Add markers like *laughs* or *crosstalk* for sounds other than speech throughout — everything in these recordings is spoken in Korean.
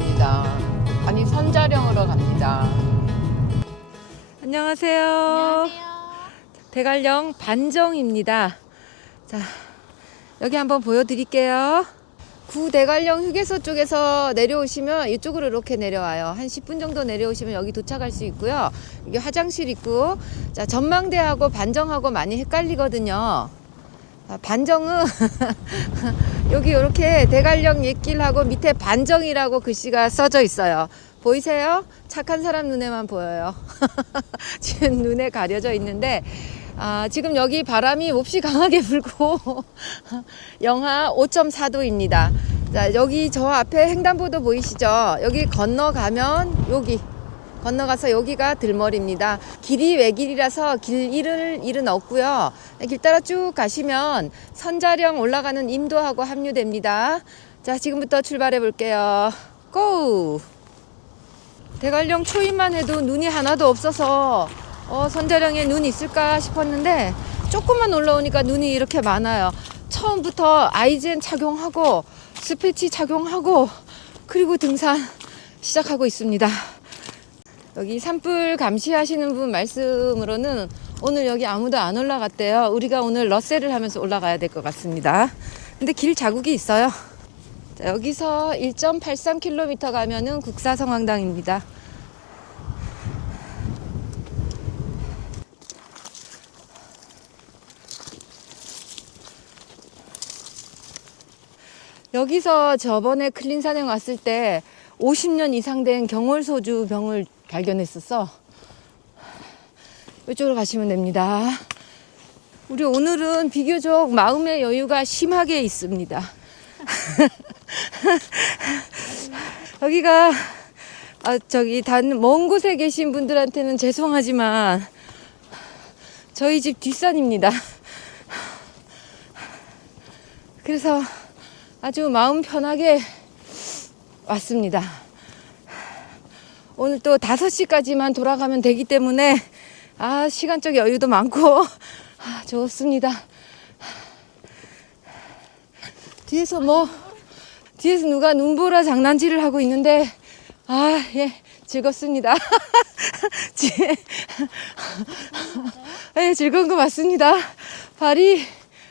갑니다. 아니 선자령으로 갑니다. 안녕하세요. 안녕하세요. 대관령 반정입니다. 자, 여기 한번 보여드릴게요. 구대관령 휴게소 쪽에서 내려오시면 이쪽으로 이렇게 내려와요. 한 10분 정도 내려오시면 여기 도착할 수 있고요. 여기 화장실 있고, 자, 전망대하고 반정하고 많이 헷갈리거든요. 아, 반정은 *laughs* 여기 이렇게 대관령 옛길하고 밑에 반정이라고 글씨가 써져 있어요. 보이세요? 착한 사람 눈에만 보여요. *laughs* 지금 눈에 가려져 있는데 아, 지금 여기 바람이 몹시 강하게 *laughs* 불고 영하 5.4도입니다. 자, 여기 저 앞에 횡단보도 보이시죠? 여기 건너가면 여기 건너가서 여기가 들머리입니다. 길이 외길이라서 길 잃을 일은 없고요. 길 따라 쭉 가시면 선자령 올라가는 임도하고 합류됩니다. 자, 지금부터 출발해 볼게요. 고! 대관령 초입만 해도 눈이 하나도 없어서 어, 선자령에 눈 있을까 싶었는데 조금만 올라오니까 눈이 이렇게 많아요. 처음부터 아이젠 착용하고 스패치 착용하고 그리고 등산 시작하고 있습니다. 여기 산불 감시하시는 분 말씀으로는 오늘 여기 아무도 안 올라갔대요. 우리가 오늘 러셀을 하면서 올라가야 될 것 같습니다. 근데 길 자국이 있어요. 자, 여기서 1.83km 가면은 국사성황당입니다. 여기서 저번에 클린산에 왔을 때 50년 이상 된 경월소주 병을 발견했었어. 이쪽으로 가시면 됩니다. 우리 오늘은 비교적 마음의 여유가 심하게 있습니다. *laughs* 여기가 아, 저기 단 먼 곳에 계신 분들한테는 죄송하지만 저희 집 뒷산입니다. 그래서 아주 마음 편하게 왔습니다. 오늘 또 5시까지만 돌아가면 되기 때문에 아, 시간적 여유도 많고 아, 좋습니다. 뒤에서 뭐 뒤에서 누가 눈보라 장난질을 하고 있는데 아, 예. 즐겁습니다. *laughs* 지- 예, 즐거운 것 맞습니다. 발이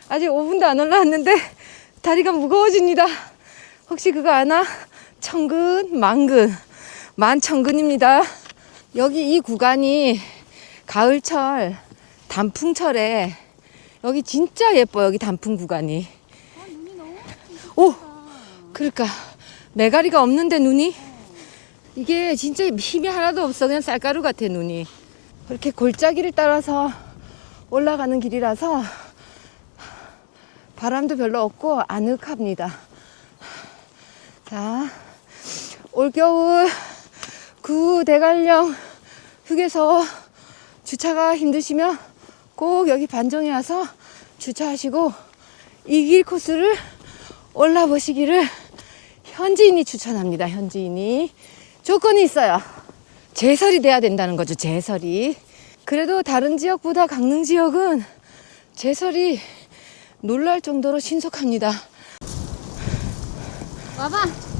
아직 5분도 안 올라왔는데 다리가 무거워집니다. 혹시 그거 아나? 천근, 만근, 만천근입니다. 여기 이 구간이 가을철, 단풍철에 여기 진짜 예뻐요. 여기 단풍 구간이. 오, 그러니까 메가리가 없는데 눈이 이게 진짜 힘이 하나도 없어. 그냥 쌀가루 같아 눈이. 그렇게 골짜기를 따라서 올라가는 길이라서 바람도 별로 없고 아늑합니다. 자, 올겨울 구 대관령 휴게소 주차가 힘드시면 꼭 여기 반정에 와서 주차하시고 이 길 코스를 올라 보시기를 현지인이 추천합니다. 현지인이 조건이 있어요. 제설이 돼야 된다는 거죠. 제설이. 그래도 다른 지역보다 강릉 지역은 제설이 놀랄 정도로 신속합니다. 와봐.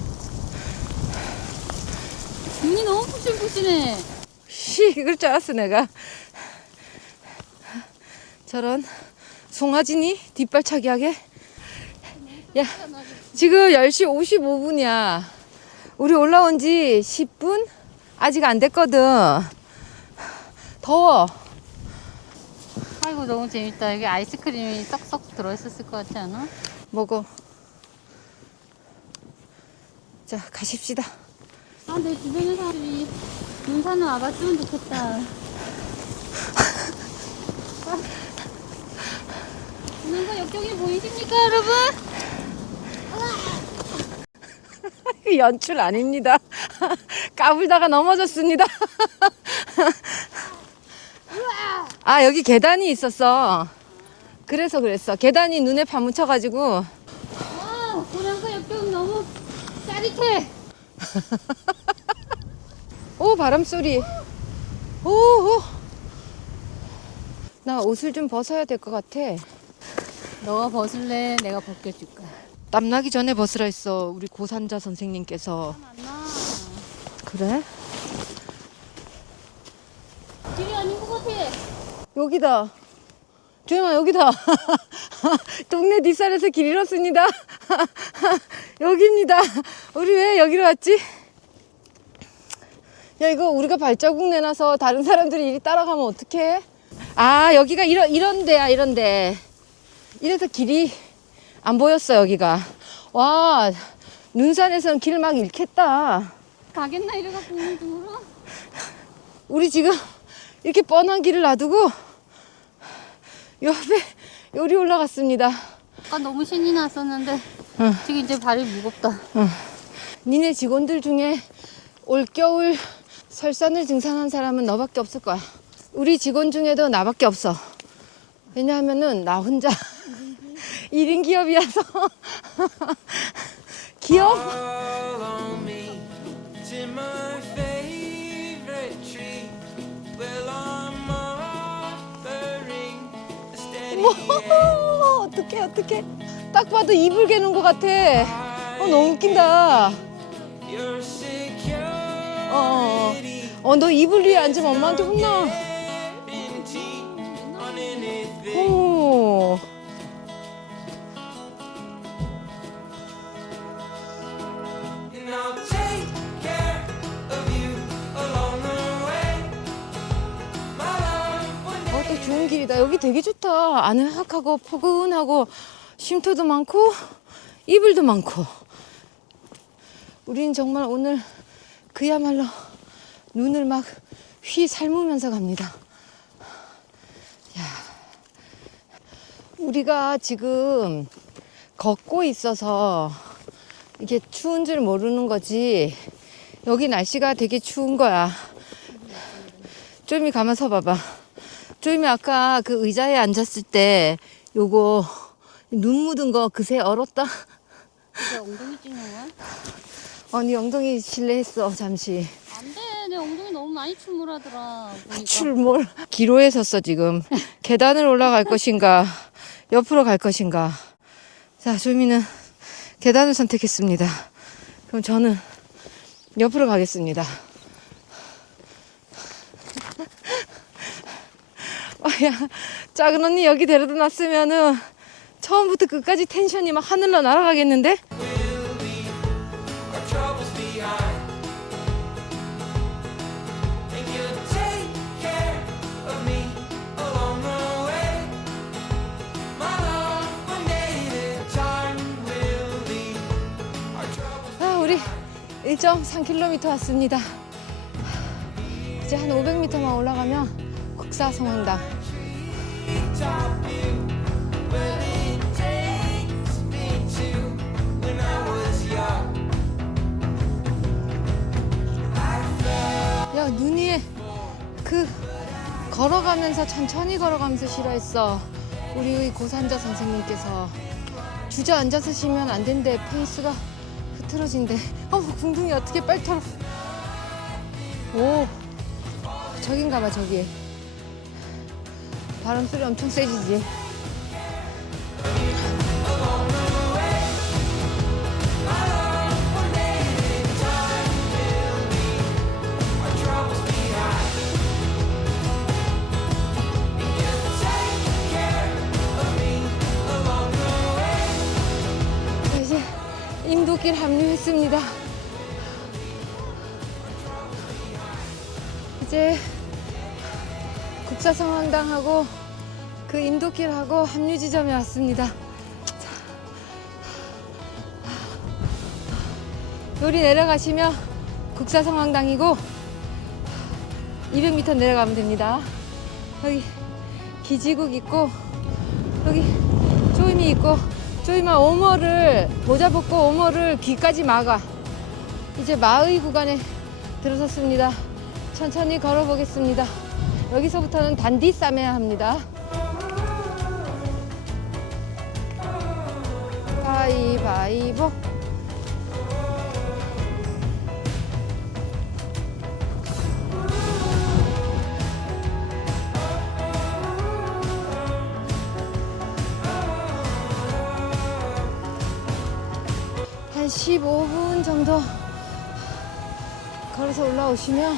눈이 너무 푹신푹신해. 씨, 그럴 줄 알았어, 내가. 저런 송아진이 뒷발차기 하게. 야, 지금 10시 55분이야. 우리 올라온 지 10분? 아직 안 됐거든. 더워. 아이고 너무 재밌다. 여기 아이스크림이 쏙쏙 들어있었을 것 같지 않아? 먹어. 자, 가십시다. 아, 내 주변의 사람들이 눈산을 와봤으면 좋겠다. 눈산 역경이 보이십니까, 여러분? 그 *laughs* 연출 아닙니다. *laughs* 까불다가 넘어졌습니다. *laughs* 아, 여기 계단이 있었어. 그래서 그랬어. 계단이 눈에 파묻혀가지고. 와, 고량산 역경 너무 짜릿해. 오, 바람소리. 오, 오. 나 옷을 좀 벗어야 될 것 같아. 너가 벗을래? 내가 벗겨줄까? 땀나기 전에 벗으라 했어. 우리 고산자 선생님께서. 그래? 길이 아닌 것 같아. 여기다. 조용아 여기다. *laughs* 동네 뒷산에서 길 잃었습니다. *laughs* 여기입니다. 우리 왜 여기로 왔지? 야 이거 우리가 발자국 내놔서 다른 사람들이 이리 따라가면 어떡해? 아 여기가 이런 이런 데야 이런 데. 이래서 길이 안 보였어 여기가. 와 눈산에서는 길 막 잃겠다. 가겠나 이래 갖고 오늘 중으로. 우리 지금 이렇게 뻔한 길을 놔두고 옆에 요리 올라갔습니다. 아까 너무 신이 났었는데 응. 지금 이제 발이 무겁다. 니네 직원들 중에 올겨울 설산을 등산한 사람은 너밖에 없을 거야. 우리 직원 중에도 나밖에 없어. 왜냐하면은 나 혼자 *laughs* 1인 기업이라서 *laughs* 기업? Steady 뭐 *laughs* 어떡해 어떡해 딱 봐도 이불 개는 것 같아 어 너무 웃긴다 security. 어 어 너 이불 위에 앉으면 엄마한테 혼나. 오 어, 또 좋은 길이다. 여기 되게 좋다. 아늑하고 포근하고 쉼터도 많고 이불도 많고. 우리는 정말 오늘 그야말로 눈을 막 휘 삶으면서 갑니다. 야, 우리가 지금 걷고 있어서 이게 추운 줄 모르는 거지. 여기 날씨가 되게 추운 거야. 좀이 가만 서 봐봐. 쪼임이 아까 그 의자에 앉았을 때 요거 눈 묻은 거 그새 얼었다? 내 엉덩이 찍는 거야? 어, 네 엉덩이 실례했어, 잠시. 안 돼. 내 엉덩이 너무 많이 출몰하더라. 보니까. 출몰. 기로에 섰어, 지금. *laughs* 계단을 올라갈 것인가, 옆으로 갈 것인가. 자, 조미는 계단을 선택했습니다. 그럼 저는 옆으로 가겠습니다. 어, *laughs* 야, 작은 언니 여기 데려다 놨으면은 처음부터 끝까지 텐션이 막 하늘로 날아가겠는데? 1.3km 왔습니다. 이제 한 500m만 올라가면 young. 야, 눈 위에 그 걸어가면서 천천히 걸어가면서 싫어했어. 우리 고산자 선생님께서 주저앉아서 쉬면 안 된대. 페이스가 흐트러진대. 어, 궁둥이 어떻게 빨리 털어. 오, 저긴가 봐, 저기. 바람 소리 엄청 세지지. 인도길 합류했습니다. 이제 국사성황당하고 그 인도길하고 합류 지점에 왔습니다. 자, 요리 내려가시면 국사성황당이고 200m 내려가면 됩니다. 여기 기지국 있고 여기 조임이 있고 조임아 오머를 모자 벗고 오머를 귀까지 막아. 이제 마의 구간에 들어섰습니다. 천천히 걸어보겠습니다. 여기서부터는 단디 싸매야 합니다. 바이바이보 15분 정도 걸어서 올라오시면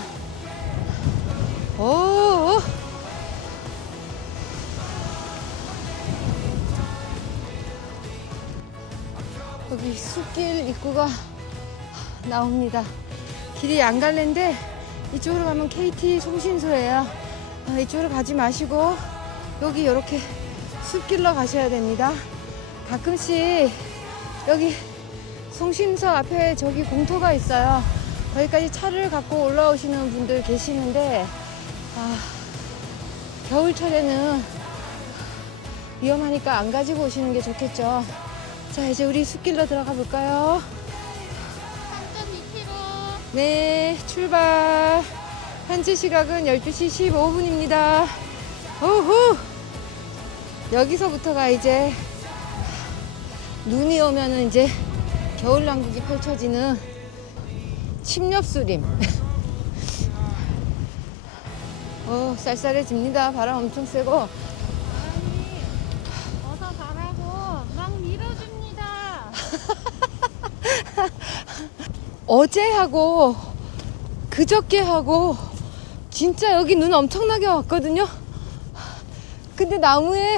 오 여기 숲길 입구가 나옵니다. 길이 안 갈랜데 이쪽으로 가면 KT 송신소예요. 어, 이쪽으로 가지 마시고 여기 이렇게 숲길로 가셔야 됩니다. 가끔씩 여기 송신소 앞에 저기 공터가 있어요. 거기까지 차를 갖고 올라오시는 분들 계시는데 아, 겨울철에는 위험하니까 안 가지고 오시는 게 좋겠죠. 자 이제 우리 숲길로 들어가 볼까요? 3.2km. 네, 출발. 현재 시각은 12시 15분입니다. 오후! 여기서부터가 이제 눈이 오면은 이제 겨울왕국이 펼쳐지는 침엽수림. *laughs* 어, 쌀쌀해집니다. 바람 엄청 세고. 어서 가라고 막 밀어줍니다. *laughs* 어제 하고 그저께 하고 진짜 여기 눈 엄청나게 왔거든요. 근데 나무에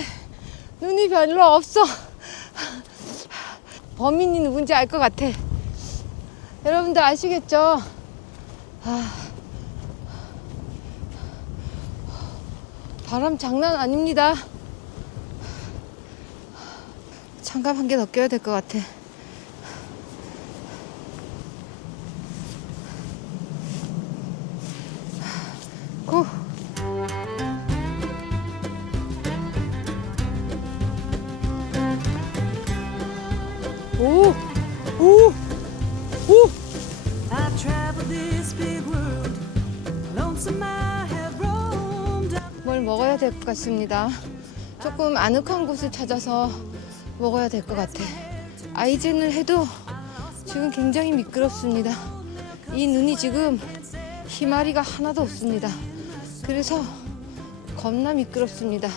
눈이 별로 없어. 범인이 누군지 알 것 같아. 여러분들 아시겠죠? 아, 바람 장난 아닙니다. 장갑 한 개 더 껴야 될 것 같아. 고. 뭘 먹어야 될 것 같습니다. 조금 아늑한 곳을 찾아서 먹어야 될 것 같아. 아이젠을 해도 지금 굉장히 미끄럽습니다. 이 눈이 지금 희마리가 하나도 없습니다. 그래서 겁나 미끄럽습니다.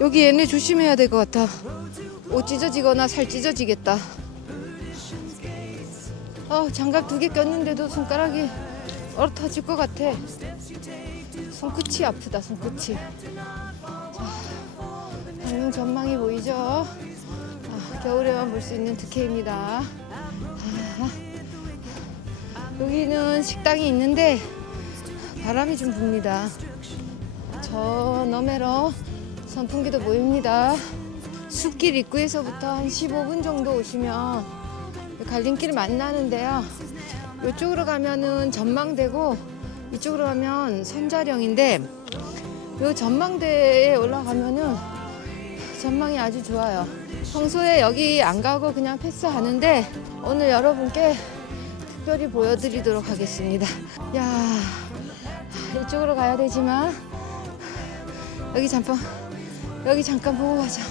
여기 얘네 조심해야 될 것 같아. 옷 찢어지거나 살 찢어지겠다. 어, 장갑 두 개 꼈는데도 손가락이 얼어 터질 것 같아. 손끝이 아프다, 손끝이. 자, 방금 전망이 보이죠? 아, 겨울에만 볼 수 있는 득해입니다. 아, 여기는 식당이 있는데 바람이 좀 붑니다. 저 너메러 선풍기도 보입니다. 숲길 입구에서부터 한 15분 정도 오시면 갈림길 만나는데요. 이쪽으로 가면은 전망대고 이쪽으로 가면 선자령인데 이 전망대에 올라가면은 전망이 아주 좋아요. 평소에 여기 안 가고 그냥 패스하는데 오늘 여러분께 특별히 보여드리도록 하겠습니다. 야 이쪽으로 가야 되지만 여기 잠깐 여기 잠깐 보고 가자.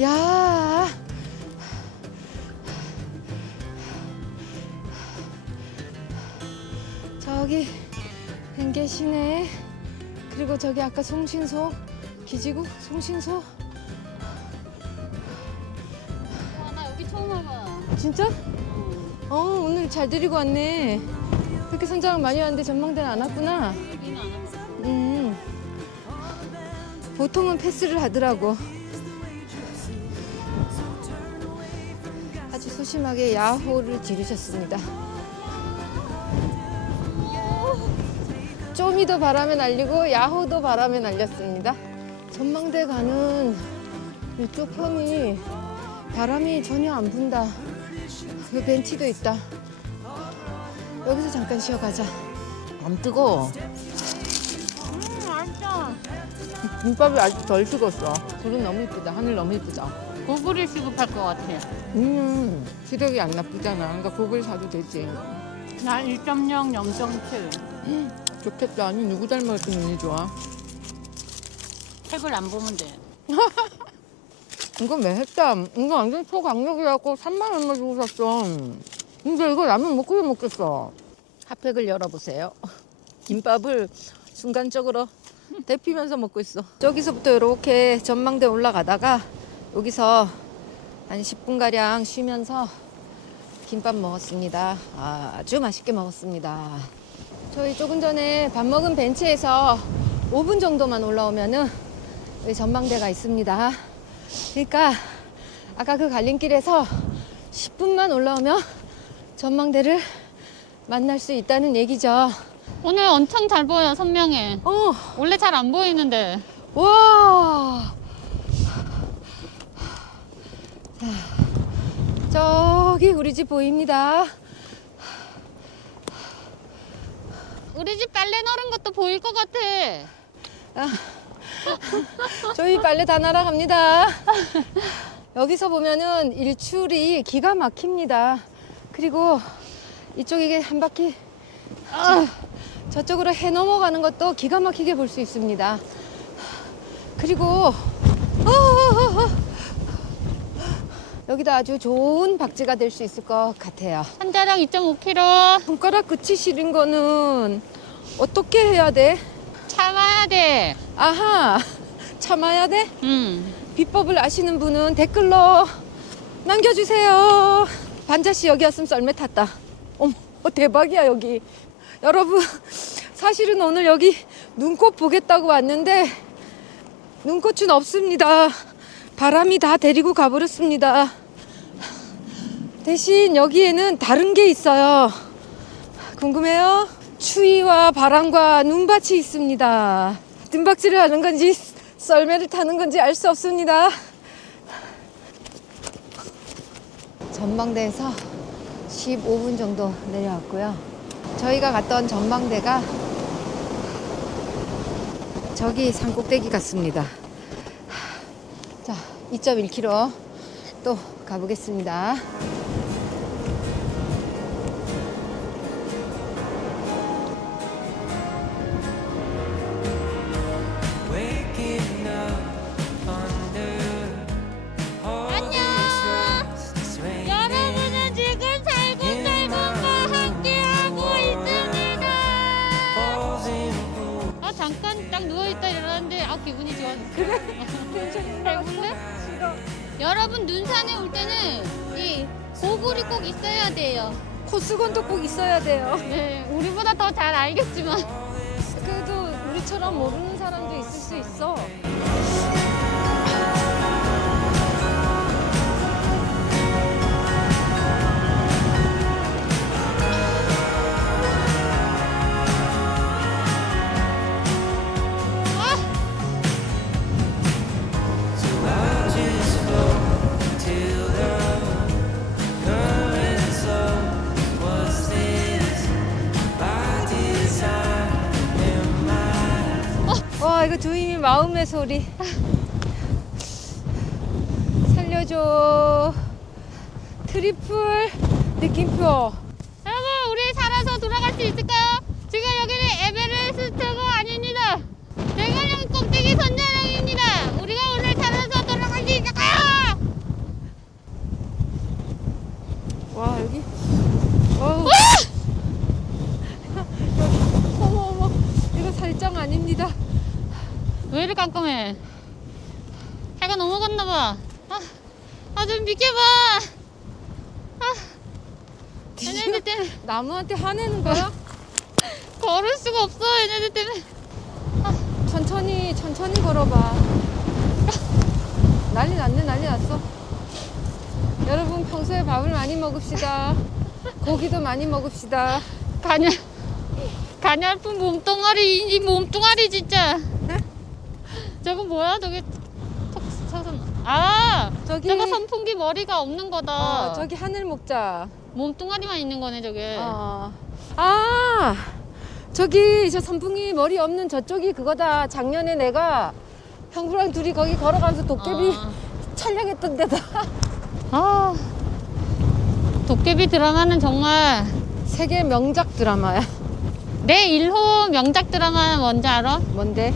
야 저기 뱅계시네. 그리고 저기 아까 송신소 기지국 송신소 와, 나 여기 처음 와봐. 진짜? 응. 어 오늘 잘 데리고 왔네. 그렇게 선장을 많이 왔는데 전망대는 안 왔구나. 여기는 안 와봐. 음 보통은 패스를 하더라고. 아주 소심하게 야호를 지르셨습니다. 쪼미도 바람에 날리고 야호도 바람에 날렸습니다. 전망대 가는 이쪽 편이 바람이 전혀 안 분다. 그 벤치도 있다. 여기서 잠깐 쉬어가자. 안 뜨거. 음, 맛있어. 김밥이 아직 덜 식었어. 구름 너무 이쁘다. 하늘 너무 이쁘다. 고구리 시급할 것 같아. 음, 시력이 안 나쁘잖아. 그러니까 고글 사도 되지. 난 1.0, 0.7. *laughs* 좋겠다. 아니 누구 닮아서 눈이 좋아? 책을 안 보면 돼. *laughs* 이거 매했다. 이거 완전 초강력이라고 3만 원만 주고 샀어. 근데 이거 라면 먹고 왜 먹겠어? 핫팩을 열어보세요. *laughs* 김밥을 순간적으로 *laughs* 데피면서 먹고 있어. 저기서부터 이렇게 전망대 올라가다가 여기서 한 10분 가량 쉬면서 김밥 먹었습니다. 아주 맛있게 먹었습니다. 저희 조금 전에 밥 먹은 벤치에서 5분 정도만 올라오면은 여기 전망대가 있습니다. 그러니까 아까 그 갈림길에서 10분만 올라오면 전망대를 만날 수 있다는 얘기죠. 오늘 엄청 잘 보여 선명해. 어, 원래 잘 안 보이는데. 와. 자, 저기 우리 집 보입니다. 우리 집 빨래 널은 것도 보일 것 같아. *laughs* 저희 빨래 다 날아갑니다. 여기서 보면은 일출이 기가 막힙니다. 그리고 이쪽에 한 바퀴 저, 저쪽으로 해 넘어가는 것도 기가 막히게 볼 수 있습니다. 그리고 어. 여기도 아주 좋은 박지가 될 수 있을 것 같아요. 산자랑 2.5km. 손가락 끝이 시린 거는 어떻게 해야 돼? 참아야 돼. 아하, 참아야 돼? 음. 비법을 아시는 분은 댓글로 남겨주세요. 반자 씨 여기 왔으면 썰매 탔다. 어머, 어, 대박이야 여기. 여러분, 사실은 오늘 여기 눈꽃 보겠다고 왔는데 눈꽃은 없습니다. 바람이 다 데리고 가버렸습니다. 대신 여기에는 다른 게 있어요. 궁금해요? 추위와 바람과 눈밭이 있습니다. 뜸박질을 하는 건지 썰매를 타는 건지 알 수 없습니다. 전망대에서 15분 정도 내려왔고요. 저희가 갔던 전망대가 저기 산꼭대기 같습니다. 자, 2.1km 또 가보겠습니다. 여러분 눈산에 올 때는 이 고글이 꼭 있어야 돼요. 코스건도 꼭 있어야 돼요. 네, 우리보다 더 잘 알겠지만. 그래도 우리처럼 모르는 사람도 있을 수 있어. 마음의 소리 살려줘 트리플 느낌표 여러분, 우리 살아서 돌아갈 수 있을까요? 지금 여기는 에베레스트가 아닙니다. 대관령 꼭대기 선자령입니다. 우리가 오늘 살아서 돌아갈 수 있을까요? 와 여기 어우 *laughs* 어머 어머 이거 살짝 아닙니다 왜 이렇게 깜깜해? 해가 넘어갔나 봐. 아, 아, 좀 비켜봐. 아, 얘네들 때문에 나무한테 화내는 거야? *laughs* 걸을 수가 없어, 얘네들 때문에. 천천히 천천히 걸어봐 난리 났네 난리 났어 여러분 평소에 밥을 많이 먹읍시다 고기도 많이 먹읍시다 가냐, 가냘픈 몸뚱아리, 이 몸뚱아리 진짜. 저거 뭐야? 저게, 턱, 저선, 아! 저기 저거 선풍기 머리가 없는 거다. 어, 저기 하늘 목자 몸뚱아리만 있는 거네, 저게. 어. 아 저기 저 선풍기 머리 없는 저쪽이 그거다 작년에 내가 형부랑 둘이 거기 걸어가면서 도깨비 아. *laughs* 촬영했던 데다 아, 도깨비 드라마는 정말 세계 명작 드라마야 내 1호 명작 드라마는 뭔지 알아? 뭔데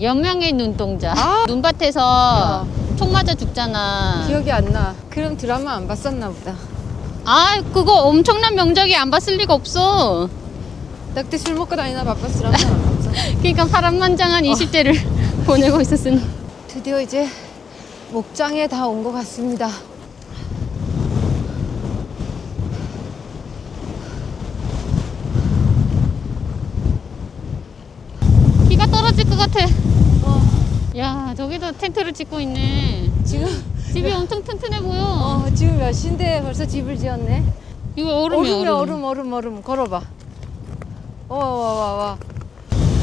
연명의 눈동자. 아. 눈밭에서 총 맞아 죽잖아. 기억이 안 나 그럼 드라마 안 봤었나 보다 아, 그거 엄청난 명작이 안 봤을 리가 없어. 나 그때 술 먹고 다니나 바빴 드라마 안 봤어 *laughs* 그러니까 파란만장한 20대를 *laughs* 보내고 있었으니. 드디어 이제 목장에 다 온 것 같습니다. 같아. 어, 야, 텐트를 짓고 있네. 지금 집이 엄청 튼튼해 보여. 어, 지금 몇 시인데 벌써 집을 지었네. 이거 얼음이야, 얼음이야 얼음. 얼음 얼음 얼음 걸어봐. 와와와 와.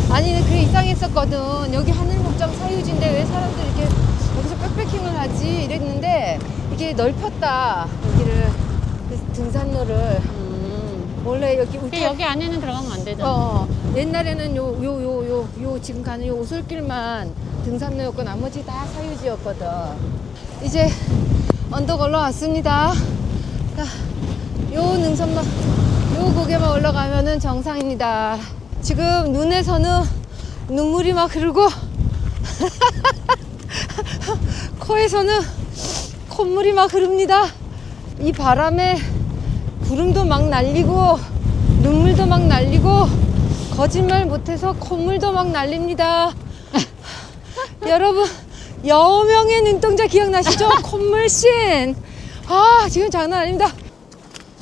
아니 그게 이상했었거든. 여기 하늘 목장 사유지인데 왜 사람들이 이렇게 여기서 백패킹을 하지 이랬는데 이게 넓혔다 여기를 그래서 등산로를 음. 원래 여기 근데 울타 여기 안에는 들어가면 안 되잖아. 어, 옛날에는 요 요 요 요 요 지금 가는 요 오솔길만 등산로였고 나머지 다 사유지였거든. 이제 언덕 올라왔습니다. 자, 요 능선만 요 고개만 올라가면은 정상입니다. 지금 눈에서는 눈물이 막 흐르고 *laughs* 코에서는 콧물이 막 흐릅니다. 이 바람에 구름도 막 날리고 눈물도 막 날리고 거짓말 못해서 콧물도 막 날립니다. 여러분 여명의 눈동자 기억나시죠? *laughs* 콧물씬. 아 지금 장난 아닙니다.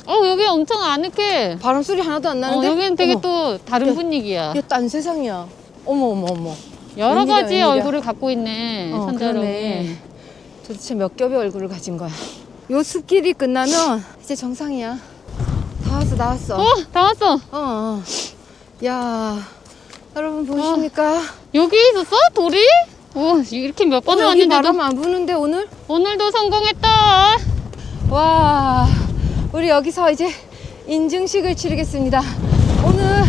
어, 여기 엄청 아늑해. 바람 소리 하나도 안 어, 나는데. 여기는 되게 어머, 또 다른 야. 분위기야. 이게 딴 세상이야. 어머 어머 어머. 여러 웬일이야, 가지 웬일이야. 얼굴을 갖고 있네, 어. 그러네. 도대체 몇 겹의 얼굴을 가진 거야? 요 숲길이 끝나면 이제 정상이야. 다 왔어, 다 왔어. 어, 다 왔어. 어, 어. 야, 여러분 보이십니까? 여기 있었어? 돌이? 오, 이렇게 몇 번을 어, 여기 왔는데도 바람 안 부는데 오늘? 오늘도 성공했다. 와, 우리 여기서 이제 인증식을 치르겠습니다. 오늘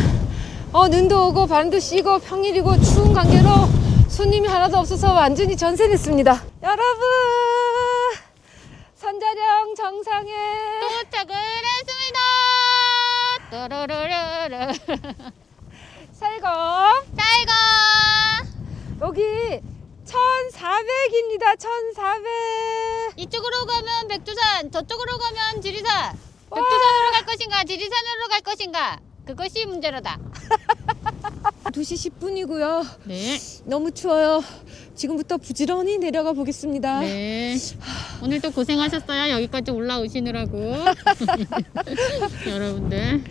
어, 눈도 오고 바람도 씨고 평일이고 추운 관계로 손님이 하나도 없어서 완전히 전세냈습니다. 여러분, 선자령 정상에 도착을 했습니다. 또로로로로. 살검 잘가. 여기 1,400입니다. 1,400. 이쪽으로 가면 백두산, 저쪽으로 가면 지리산. 백두산으로 갈 것인가, 지리산으로 갈 것인가. 그것이 문제로다. *laughs* 2시 10분이고요. 네. 너무 추워요. 지금부터 부지런히 내려가 보겠습니다. 네. 오늘도 고생하셨어요. 여기까지 올라오시느라고. *laughs* *laughs* 여러분들.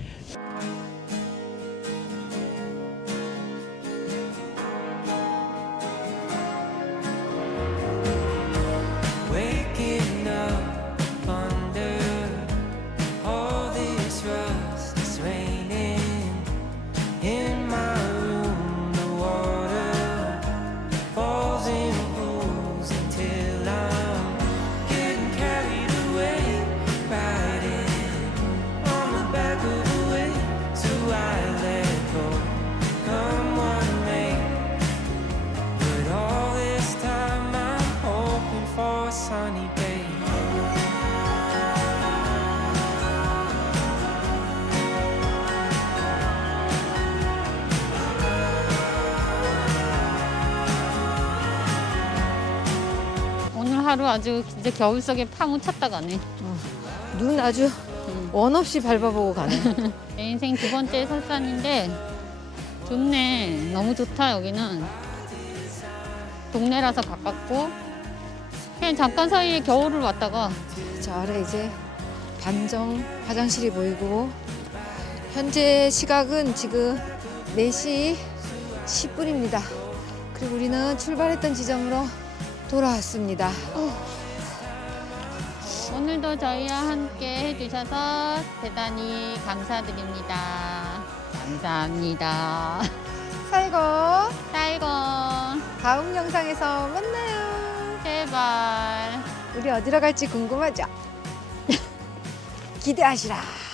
하루 아주 이제 겨울 속에 파묻혔다 가네. 눈 아주 원 없이 밟아보고 가네. *laughs* 내 인생 두 번째 설산인데 좋네. 너무 좋다 여기는. 동네라서 가깝고 그냥 잠깐 사이에 겨울을 왔다가 저 아래 이제 반정 화장실이 보이고 현재 시각은 지금 4시 10분입니다. 그리고 우리는 출발했던 지점으로 돌아왔습니다. 오늘도 저희와 함께 해주셔서 대단히 감사드립니다. 감사합니다. 살고 딸건 다음 영상에서 만나요. 제발. 우리 어디로 갈지 궁금하죠? *laughs* 기대하시라.